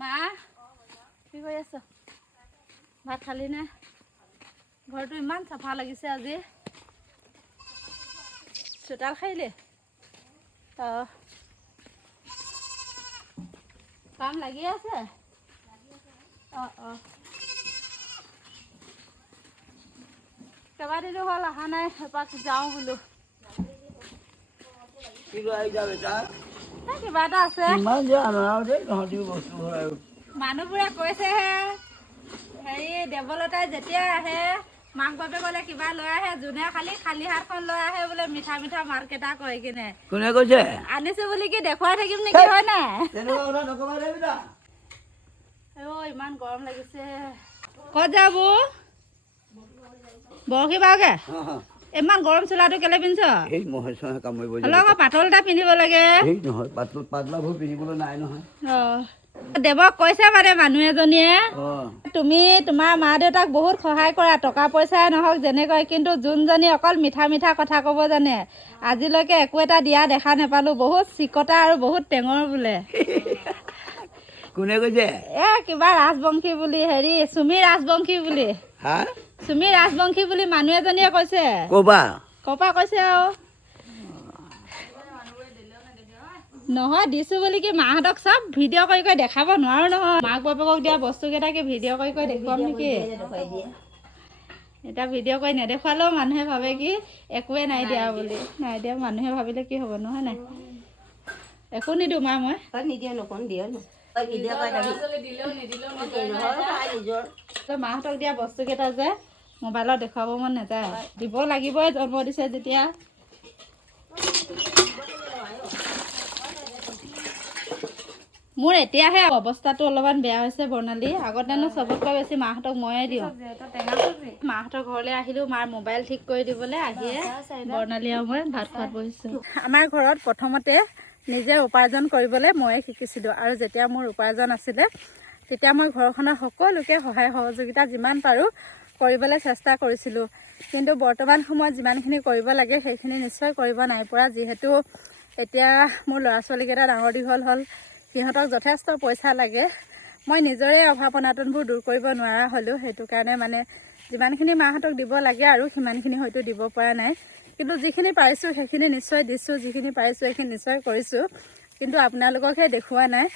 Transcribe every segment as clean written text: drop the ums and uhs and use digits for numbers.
মা কি কৰি আছ? ভাত খালি নে? ঘৰটো ইমান চাফা লাগিছে আজি। চোতাল খাইলে? কাম লাগি আছে? কেইবাদিনো হ'ল অহা নাই, এপাক যাওঁ বোলো। কিবা এটা আছে। মানুহবোৰে কৈছেহে হেৰি দেৱলতাই যেতিয়া আহে মাক বাপে গ'লে কিবা লৈ আহে, যোনে খালী হাতখন লৈ আহে বোলে মিঠা মিঠা মাৰ্কেটা কৰে কিনে। কোনে কৈছে? আনিছো বুলি কি দেখুৱাই থাকিম নেকি, হয় নাই? ইমান গৰম লাগিছে। ক'ত যাব? বৰশী বাওগে? ইমান গৰম চোলাটো কেলে পিন্ধিছ? এই মহে চহে কামুৰিব যে। অলপ পাতল এটা পিন্ধিব লাগে। এই নহয় পাতলাবোৰ পিন্ধিবলৈ নাই নহয়। দেৱক কৈছে মানে মানুহ এজনীয়ে, তুমি তোমাৰ মা দেউতাক বহুত সহায় কৰা, টকা পইচাই নহওক যেনেকৈ, কিন্তু যোনজনী অকল মিঠা মিঠা কথা ক'ব জানে আজিলৈকে একো এটা দিয়া দেখা নাপালো, বহুত চিকতা আৰু বহুত টেঙৰ বোলে। কোনে কৈছে? কিবা ৰাজবংশী বুলি, হেৰি চুমি ৰাজবংশী বুলি। চুমি ৰাজবংশী বুলি মানুহ এজনীয়ে কৈছে। ক'পা কৈছে আৰু নহয় দিছো বুলি কি মাহঁতক চব ভিডিঅ' কৰি দেখাব নোৱাৰো নহয়। মাক বাপেকক দিয়া বস্তু কেইটাকে ভিডিঅ' কৰি দেখুৱাম নেকি? এতিয়া ভিডিঅ' কৰি নেদেখুৱালেও মানুহে ভাবে কি একোৱে নাই দিয়া বুলি। নাই দিয়া মানুহে ভাবিলে কি হ'ব, নহয় নাই? একো নিদিওঁ মা, মই মাহঁতক দিয়া বস্তু কেইটা যে মোবাইলত দেখুৱাব মন নাযায়, দিব লাগিবই, জন্ম দিছে যেতিয়া। মোৰ এতিয়াহে অৱস্থাটো অলপমান বেয়া হৈছে বৰ্ণালী। আগতেনো চবতকৈ বেছি মাহঁতক ময়ে দিওঁ। মাহঁতৰ ঘৰলৈ আহিলো মাৰ মোবাইল ঠিক কৰি দিবলৈ, আহিয়ে বৰ্ণালী আৰু মই ভাত খোৱাত বহিছোঁ। আমাৰ ঘৰত প্ৰথমতে নিজে উপাৰ্জন কৰিবলৈ ময়ে শিকিছিলোঁ, আৰু যেতিয়া মোৰ উপাৰ্জন আছিলে তেতিয়া মই ঘৰখনৰ সকলোকে সহায় সহযোগিতা যিমান পাৰোঁ কৰিবলৈ চেষ্টা কৰিছিলোঁ। কিন্তু বৰ্তমান সময়ত যিমানখিনি কৰিব লাগে সেইখিনি নিশ্চয় কৰিব নাই পৰা, যিহেতু এতিয়া মোৰ ল'ৰা ছোৱালীকেইটা ডাঙৰ দীঘল হ'ল, সিহঁতক যথেষ্ট পইচা লাগে। মই নিজৰে অভাৱ অনাটনবোৰ দূৰ কৰিব নোৱাৰা হ'লোঁ। সেইটো কাৰণে মানে যিমানখিনি মাহঁতক দিব লাগে আৰু সিমানখিনি হয়তো দিব পৰা নাই, কিন্তু যিখিনি পাৰিছোঁ সেইখিনি নিশ্চয় দিছোঁ, যিখিনি পাৰিছোঁ সেইখিনি নিশ্চয় কৰিছোঁ, কিন্তু আপোনালোককহে দেখুওৱা নাই।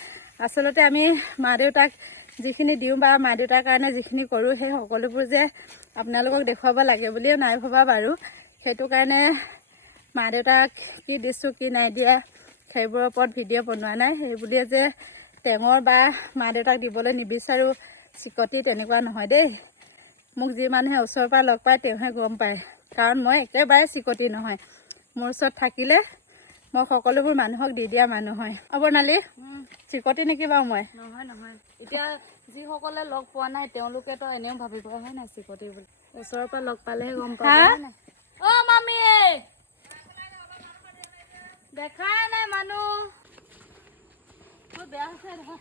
আচলতে আমি মা দেউতাক যিখিনি দিওঁ বা মা দেউতাৰ কাৰণে যিখিনি কৰোঁ সেই সকলোবোৰ যে আপোনালোকক দেখুৱাব লাগে বুলিও নাই ভবা বাৰু। সেইটো কাৰণে মা দেউতাক কি দিছোঁ কি নাই দিয়া সেইবোৰৰ ওপৰত ভিডিঅ' বনোৱা নাই। সেই বুলিয়ে যে টেঙৰ বা মা দেউতাক দিবলৈ নিবিচাৰোঁ চিকতি, তেনেকুৱা নহয় দেই। মোক যি মানুহে ওচৰৰ পৰা লগ পায় তেওঁহে গম পায়, কাৰণ মই একেবাৰে চিকতি নহয়। মোৰ ওচৰত থাকিলে মই সকলোবোৰ মানুহক দি দিয়া মানুহ হয়। বৰ্ণালী চিকতি নেকি বাৰু? মই নহয় নহয়। এতিয়া যিসকলে লগ পোৱা নাই তেওঁলোকেতো এনেও ভাবিব হয় নাই চিকতি বুলি। ওচৰৰ পৰা লগ পালেহে গম পাব, হয় নাই? অ' মামী দেখাই নাই মানুহ। বেয়া হৈছে নহয়।